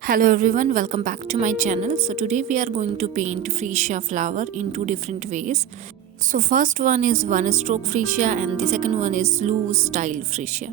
Hello everyone, welcome back to my channel. So today we are going to paint Freesia flower in two different ways. So first one is one stroke Freesia and the second one is loose style Freesia.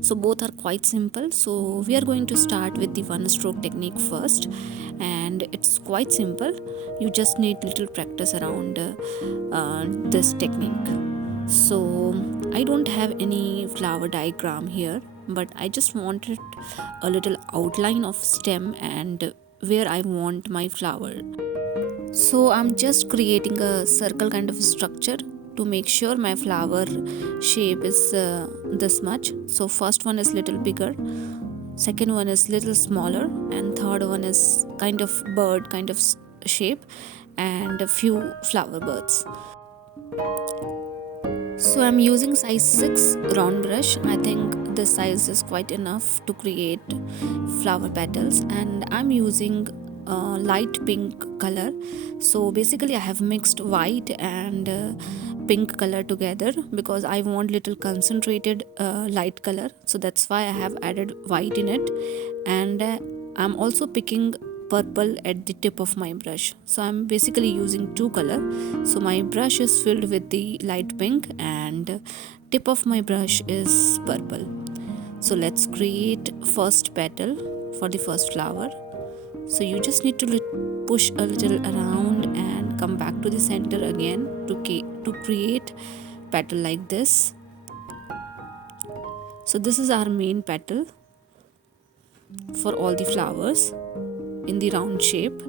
So both are quite simple. So we are going to start with the one stroke technique first, and it's quite simple. You just need little practice around this technique. So I don't have any flower diagram here, but I just wanted a little outline of stem and where I want my flower. So I'm just creating a circle kind of structure to make sure my flower shape is this much. So first one is little bigger, second one is little smaller, and third one is kind of bird kind of shape and a few flower birds. So I'm using size 6 round brush. I think this size is quite enough to create flower petals, and I'm using light pink color. So basically I have mixed white and pink color together because I want little concentrated light color, so that's why I have added white in it. And I'm also picking purple at the tip of my brush, so I'm basically using two color. So my brush is filled with the light pink and tip of my brush is purple. So let's create first petal for the first flower. So you just need to push a little around and come back to the center again to create petal like this. So this is our main petal for all the flowers in the round shape.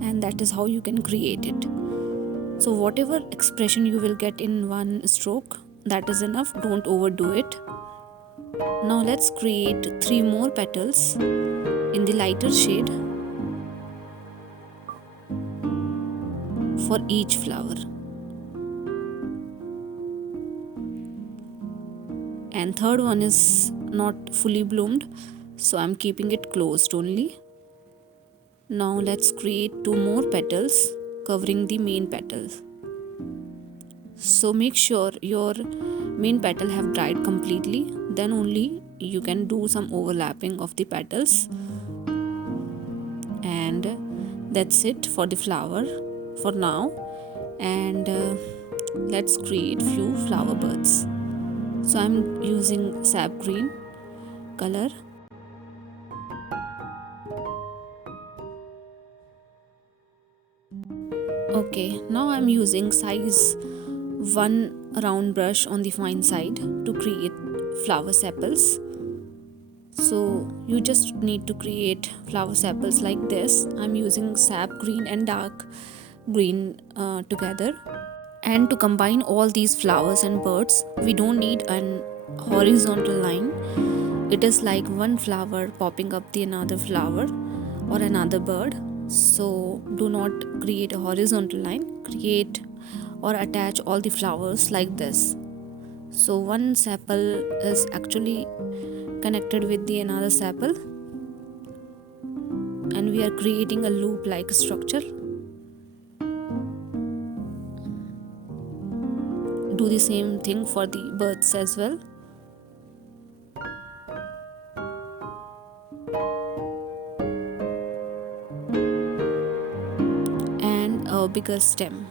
And that is how you can create it. So whatever expression you will get in one stroke, that is enough, don't overdo it. Now let's create three more petals in the lighter shade for each flower. And third one is not fully bloomed, so I'm keeping it closed only. Now let's create two more petals covering the main petals. So make sure your main petal have dried completely, then only you can do some overlapping of the petals. And that's it for the flower for now. And let's create few flower birds. So I'm using sap green color. Okay, now I'm using size 1 round brush on the fine side to create flower sepals. So you just need to create flower sepals like this. I'm using sap green and dark green together. And to combine all these flowers and birds, we don't need an horizontal line. It is like one flower popping up the another flower or another bird. So do not create a horizontal line. Create or attach all the flowers like this. So one sepal is actually connected with the another sepal, and we are creating a loop like structure. Do the same thing for the birds as well. And a bigger stem.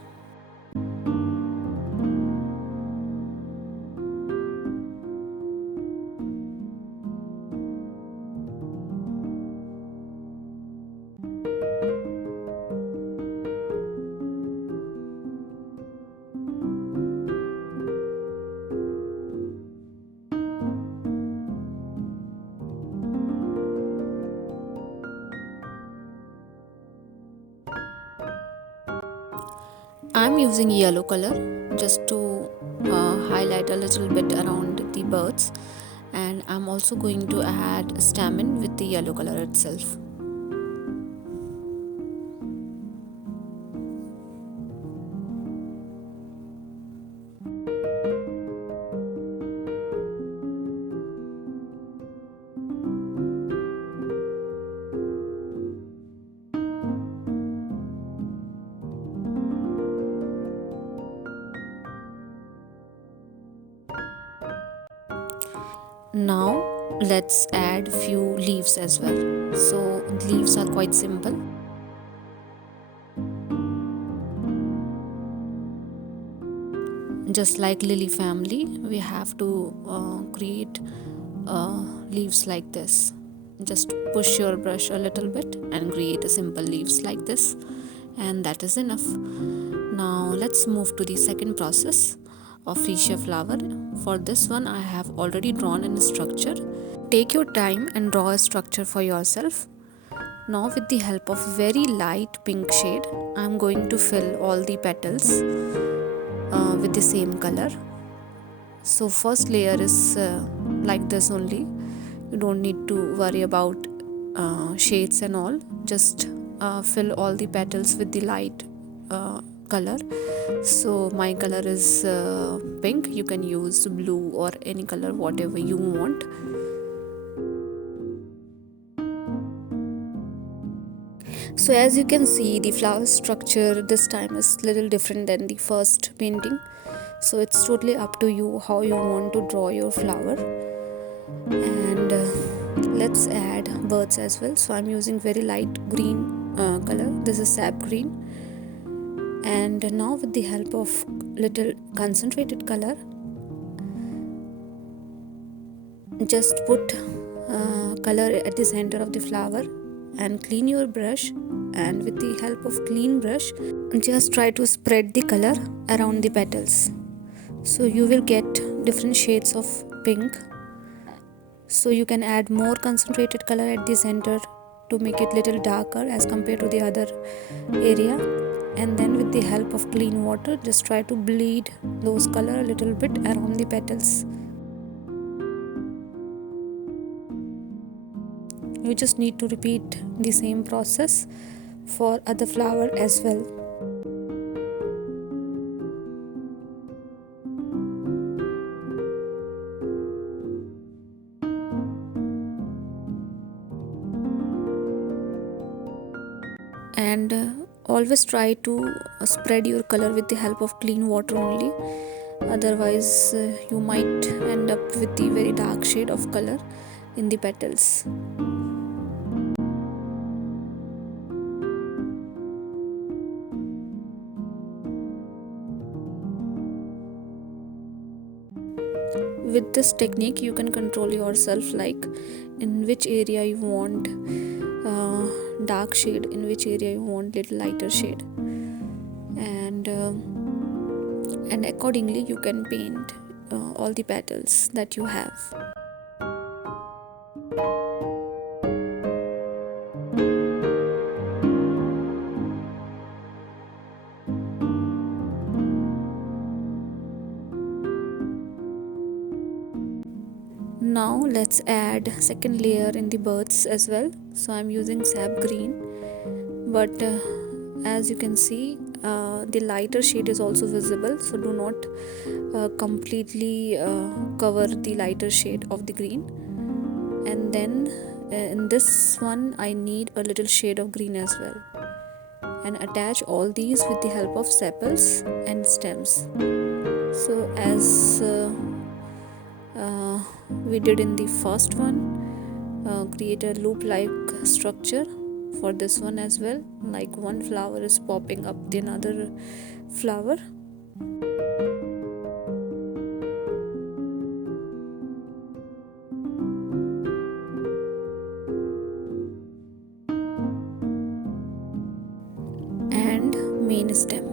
I'm using yellow color just to highlight a little bit around the birds, and I'm also going to add stamen with the yellow color itself. Now let's add few leaves as well. So the leaves are quite simple. Just like lily family, we have to create leaves like this. Just push your brush a little bit and create a simple leaves like this, and that is enough. Now let's move to the second process of freesia flower. For this one I have already drawn in a structure. Take your time and draw a structure for yourself. Now with the help of very light pink shade, I am going to fill all the petals with the same color. So first layer is like this only. You don't need to worry about shades and all. Just fill all the petals with the light color. So my color is pink. You can use blue or any color whatever you want. So as you can see, the flower structure this time is little different than the first painting. So it's totally up to you how you want to draw your flower. And let's add birds as well. So I'm using very light green color. This is sap green. And now with the help of little concentrated color, just put color at the center of the flower and clean your brush, and with the help of clean brush just try to spread the color around the petals. So you will get different shades of pink. So you can add more concentrated color at the center to make it little darker as compared to the other area, and then with the help of clean water just try to bleed those color a little bit around the petals. You just need to repeat the same process for other flower as well. And always try to spread your color with the help of clean water only. Otherwise you might end up with the very dark shade of color in the petals. With this technique you can control yourself, like in which area you want dark shade, in which area you want little lighter shade, and accordingly you can paint all the petals that you have. Now let's add second layer in the birds as well. So I'm using sap green, but as you can see the lighter shade is also visible, so do not completely cover the lighter shade of the green. And then in this one I need a little shade of green as well, and attach all these with the help of sepals and stems. So as we did in the first one, create a loop like structure for this one as well, like one flower is popping up the another flower. And main stem.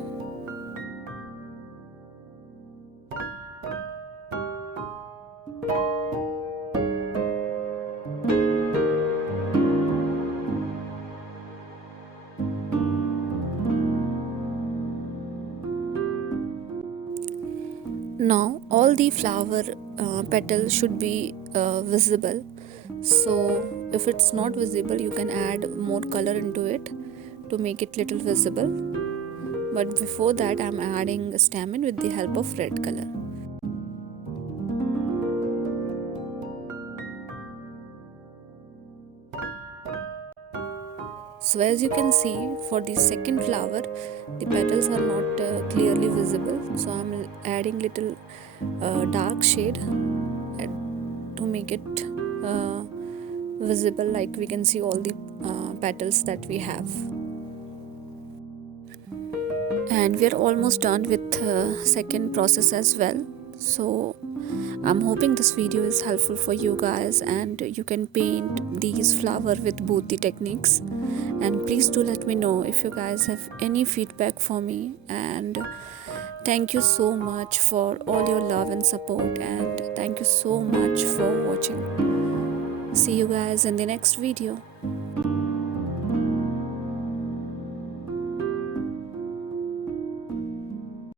Now all the flower petals should be visible. So if it's not visible you can add more color into it to make it little visible. But before that I'm adding a stamen with the help of red color. So as you can see, for the second flower the petals are not clearly visible, so I'm adding little dark shade to make it visible, like we can see all the petals that we have. And we are almost done with second process as well. So I'm hoping this video is helpful for you guys, and you can paint these flower with both the techniques. And please do let me know if you guys have any feedback for me. And thank you so much for all your love and support, and thank you so much for watching. See you guys in the next video.